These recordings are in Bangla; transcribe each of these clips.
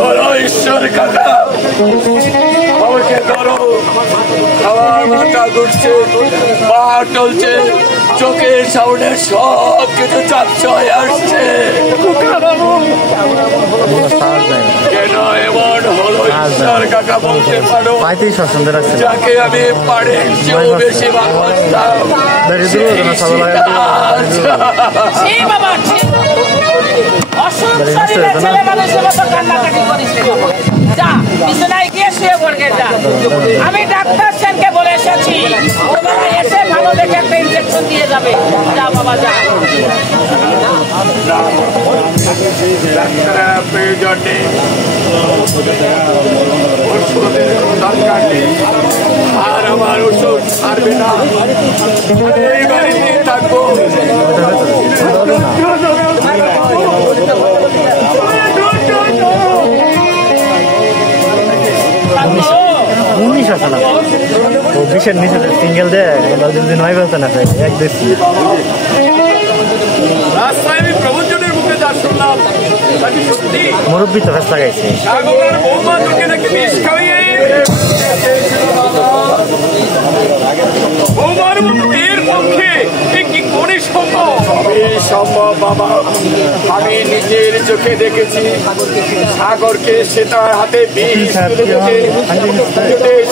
বলো ঈশ্বর কাকা আমাকে ধরো। আমার মাথা ঘুরছে, পা টলছে, চোখের সামনে সব কিছু চাপছে হয়ে আসছে। কেন এমন হলো ঈশ্বর কাকা বলতে পারো? যাকে আমি পাড়ের চেয়েও বেশি ভালোবাসতাম আমি ডাক্তার সেনকে বলে এসেছি, ওনারা এসে ভালো দেখে একটা ইনজেকশন দিয়ে যাবে। যা বাবা যা। ডাক্তারের প্রয়োজন নেই, ওষুধের দরকার নেই, আর আমার ওষুধ ছাড়বে না। এই বাড়িতে থাকবো। বিশের নিচে সিঙ্গেল দেয় নয় বেলতে না এক দেখছি রাস্তায় আমি প্রবঞ্চনের মুখে যা শুনলাম সত্যি। মুরব্বী তো রাস্তা গাইছে বৌমা তোকে নাকি বিষ খাইয়ে বৌমার মতো এর পক্ষে কি করে সম্ভব? সম্ভব বাবা, আমি নিজের চোখে দেখেছি সাগরকে সে তার হাতে বিষ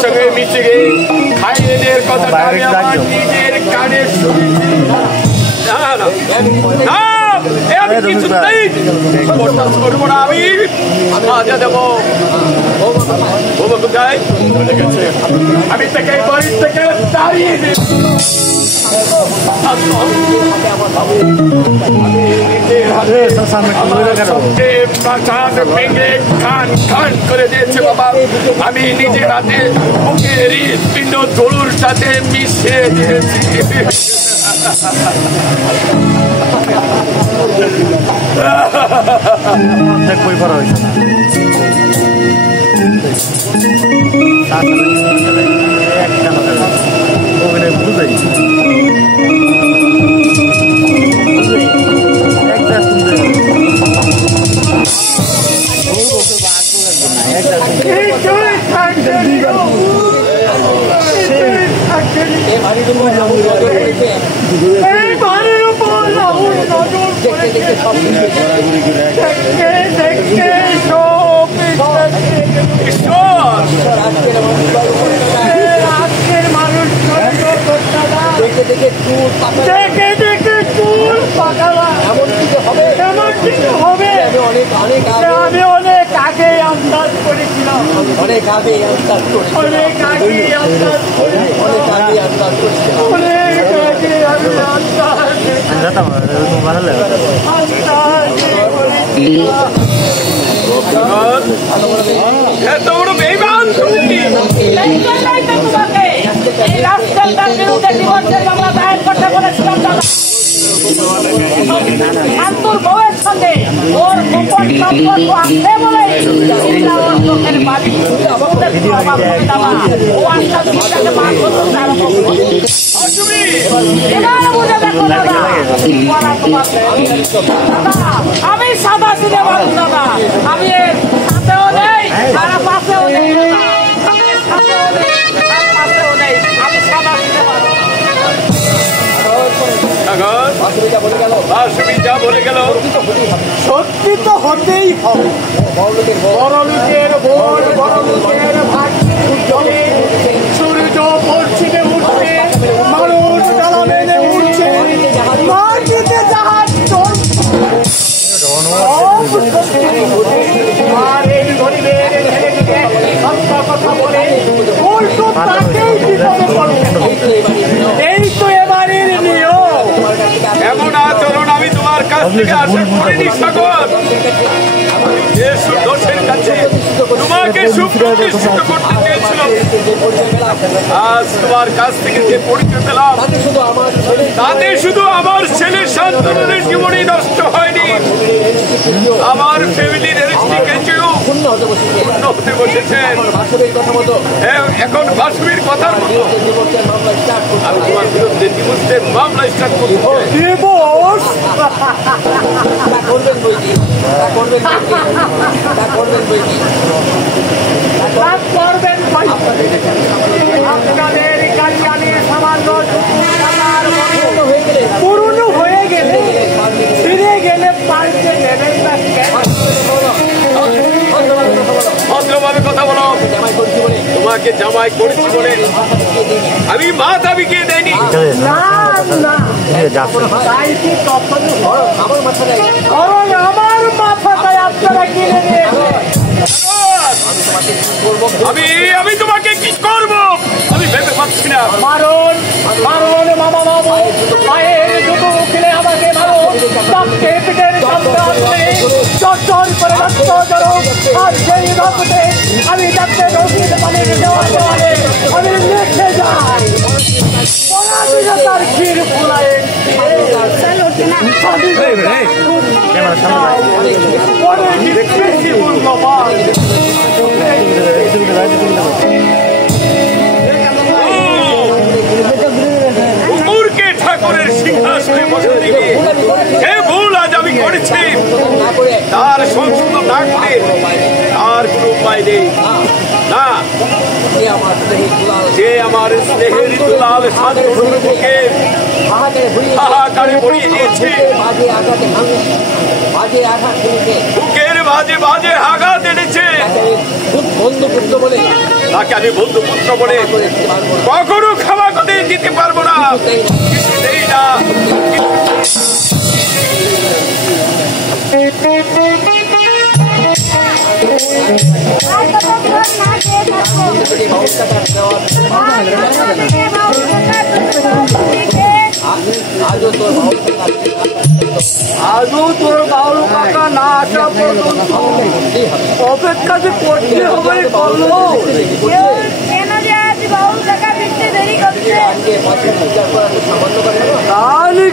সঙ্গে মিশে গিয়ে খাইয়েদের কথা আমি আমার নিজের কানে শুনেছি। আমি কিছুতেই বরদাস্ত করবো না। আমি সাজা দেবো। কোথায় চলে গেছে? আমি তাকে বাড়ি থেকে তাড়িয়ে দিই। করে দিয়েছে বাবা, আমি নিজের হাতে বুকের হৃৎপিণ্ড গরুর সাথে মিশিয়ে দিয়েছি। বই পড়া হয়েছে বুঝাই আমি অনেক আগে আন্দাজ করেছিলাম, অনেক আগে আন্দাজ করেছিলাম, অনেক আগে আন্দাজ করেছিলাম, অনেক আগে আমি এত বড় বেঈমান রাস্তার বিরুদ্ধে ডিভোর্সের মামলা দায়ের করতে বলেছিলাম। শান্তর বউয়ের সঙ্গে ওর গোপন সম্পর্ক আছে বলে লোকের বাড়ি ও আস্তে মার করতে আমি সাদা সিনে বাবু দাদা, আমি সাথেও নেই আর পাশেও নেই, আমি সাথেও নেই আর পাশেও নেই, আমি সাদা সিনে বাবু। বলে গেল সত্যি তো হতেই হবে। বড় লোকের বোন, বড় লোকের ভাগ জলে সূর্য পশ্চিমে উঠছে, মানুষ ডালা মেনে উঠছে, মাটিতে জাহাজ আর এই গরিবের ছেলেটিকে সত্য কথা বলে উল্টো তাকেই বিপদে পড়ছে। এই তো এবারের নিয়ম। এমন আচরণ আমি তোমার কাছ থেকে আশা করিনি সাগর। দোষের কাছে তোমাকে সুপ্রতিষ্ঠিত করতে চেয়েছিল, আজ তোমার কাছ থেকে যে পরিচয় পেলাম তাতে শুধু আমার ছেলে শান্তনুরের জীবনই নষ্ট হয়নি, আমার ফ্যামিলির চেয়েও পূর্ণ হতে বসেছেন। এখন ভাসুরীর কথার মতো আমি তোমার বিরুদ্ধে ডিভোর্সের মামলা স্টার্ট করব। করবেন বইটি করবেন করবেন বইটি করবেন আপনাদের কাছে সামান্য পুরনো হয়ে গেলে ফিরে গেলে পাল্টে নেবেন না। ভদ্রভাবে কথা বলো। তোমাকে জামাই করেছি বলে আমি মাথা বিকিয়ে দেয়নি। আমার মাথাটাই আপনারা কিনে নিয়েছে। আমি তোমাকে কি করব আমি ভেবে পাচ্ছি না। মারণ মারণ মামা বাবু মায়ের জুতো খেলে আমাকে মারো ডাক্তে পিঠের চর করে রক্ত জড়ো আর সেই রক্তে আমি ডাক্তে রোগীর পানির দেওয়া দেওয়ালে আমি লিখে যাই পরাধীনতার ক্ষীর ফুলায় কুকুরকে ঠাকুরের সিংহাসনে বসে দিবি হে ভুল আজ আমি করেছি তার সংশোধন না করে তার কোনো উপায় নেই না। যে আমার স্নেহের দুলাল শান্তনুর বুকে হাহাকারে ভরিয়ে দিয়েছে বুকের বাজে বাজে আঘাত এনেছে বন্ধুপুত্র বলে তাকে আমি বন্ধুপুত্র বলে কখনো ক্ষমা করে দিতে পারবো না। কিছুতেই না। আজও তোর বাউল কাকা না আসা পর্যন্ত অপেক্ষা যে করতে হবে করলো। তাহলে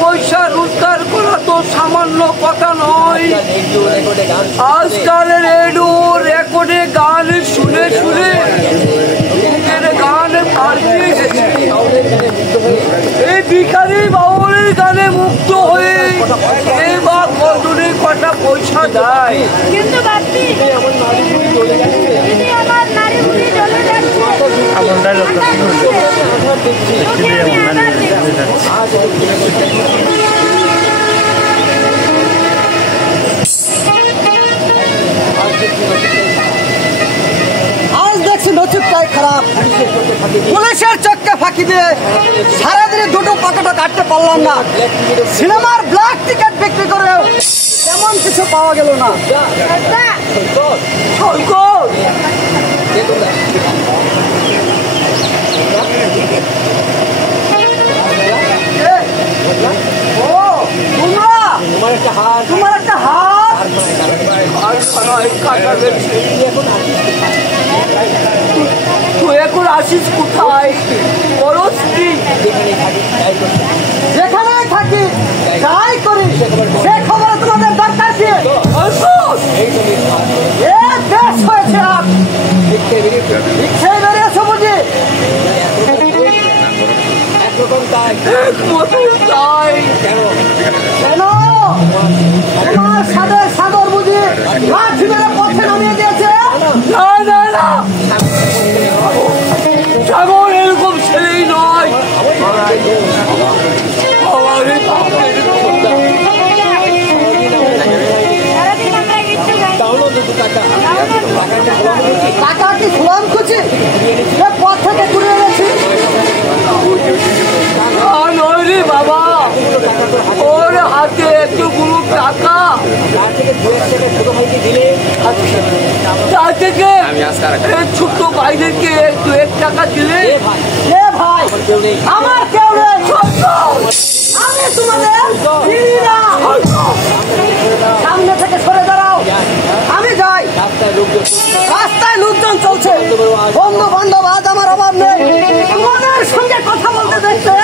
পয়সা রোজগার করা তো সামান্য কথা নয়। আজকালের রেডিও রেকর্ডে গান শুনে শুনে গান পাল্টে গেছে। এই ভিখারি বাউলের গানে মুক্ত হয়ে এবার কতনে কটা পয়সা দেয়। কিন্তু আমার নারী বুড়ি চলে আজ দেখছি নচিবটাই খারাপ। পুলিশের চক্কে ফাঁকি দিয়ে সারাদিনে দুটো পকেটও কাটতে পারলাম না। সিনেমার ব্ল্যাক টিকিট বিক্রি করেও তেমন কিছু পাওয়া গেল না। তোমার একটা হাত তুই এখন আসিস কোথায়? করস কি? যেখানে থাকি যাই করি সে খবর তোমাদের দরকার কি? বেশ হয়েছে রিক্সায় বেরিয়েছ বুঝি? কেন তোমার সাদের সাগর বুঝি লাঠি মেরে পথে নামিয়ে দিয়েছে? না না না, সাগর এরকম ছেলেই নয়। টাকা কি খোলাম খুঁজি পথ থেকে ঘুরে এনেছি? নয় রে বাবা, ওর হাতে এতগুলো টাকা তার থেকে ছোট্ট ভাইদেরকে 2-1 টাকা দিলে ভাই আমার কেউ নেই। আমি তোমাদের সামনে থেকে সরে দাঁড়াও, আমি যাই। রাস্তায় লোকজন চলছে, বন্ধু বান্ধব আজ আমার অভাব নেই। তোমাদের সঙ্গে কথা বলতে দেখতে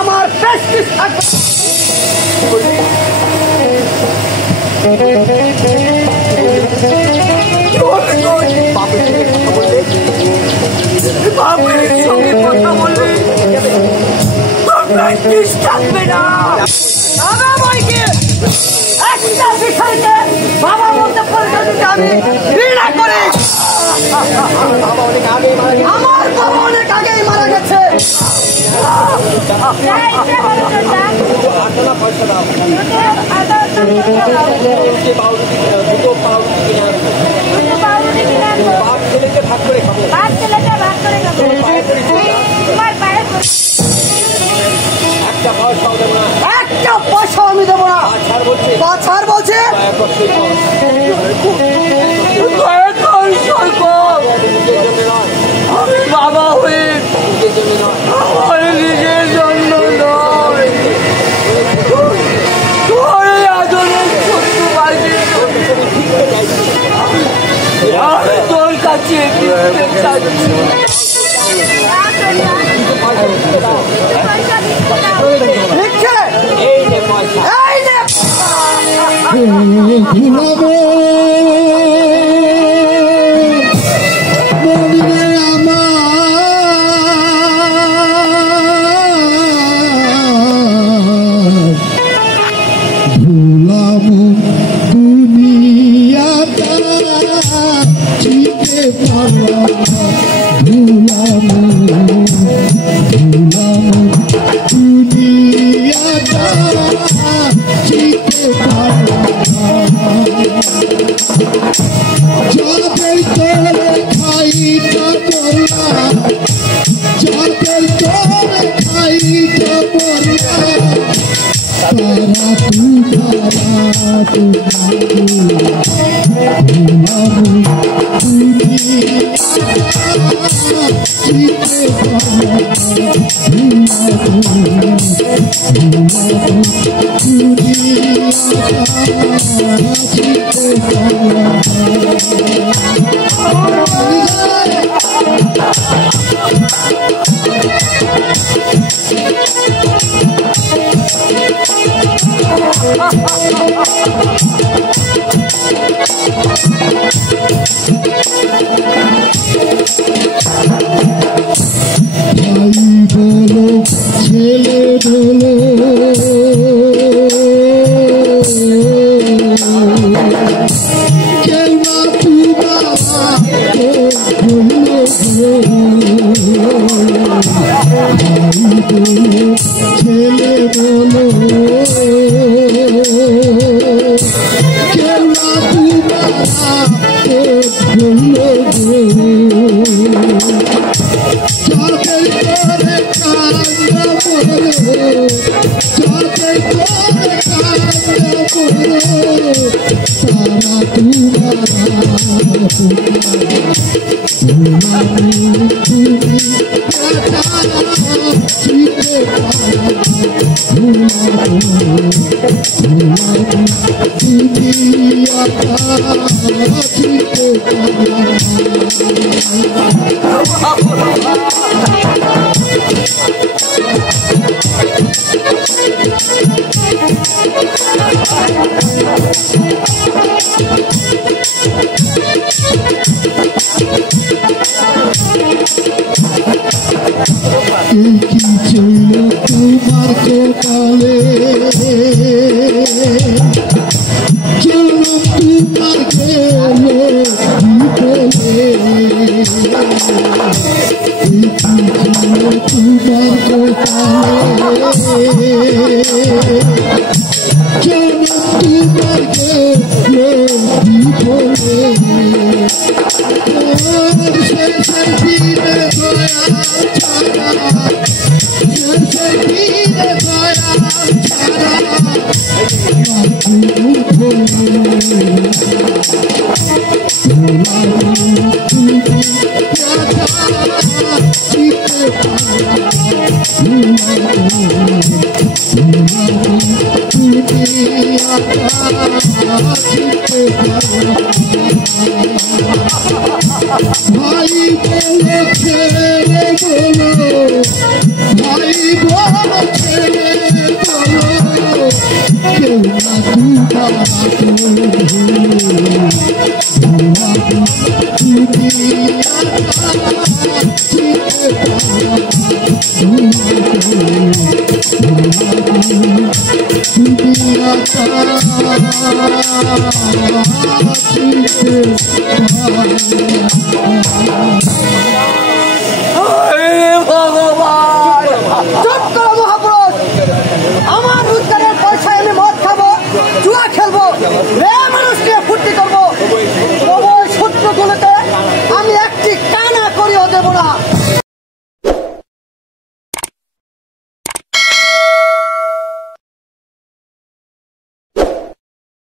আমার প্রেস্টিজ থাকবে। বাপের সঙ্গে কথা বললে থাকবে না। একটা বিষয়কে বাবা বলতে পরিচয়কে আমি ঘৃণা করি। আমার বাবা অনেক আগেই মারা গেছে। একটা পয়সা আমি দেবো না। ছাড় বলছে আমি বাবা হয়ে আমার নিজের জন্য নয়, তোর আদরের ছোট্ট ভাইদের আমি তোর কাছে চাচ্ছি। Thank you. Thank you.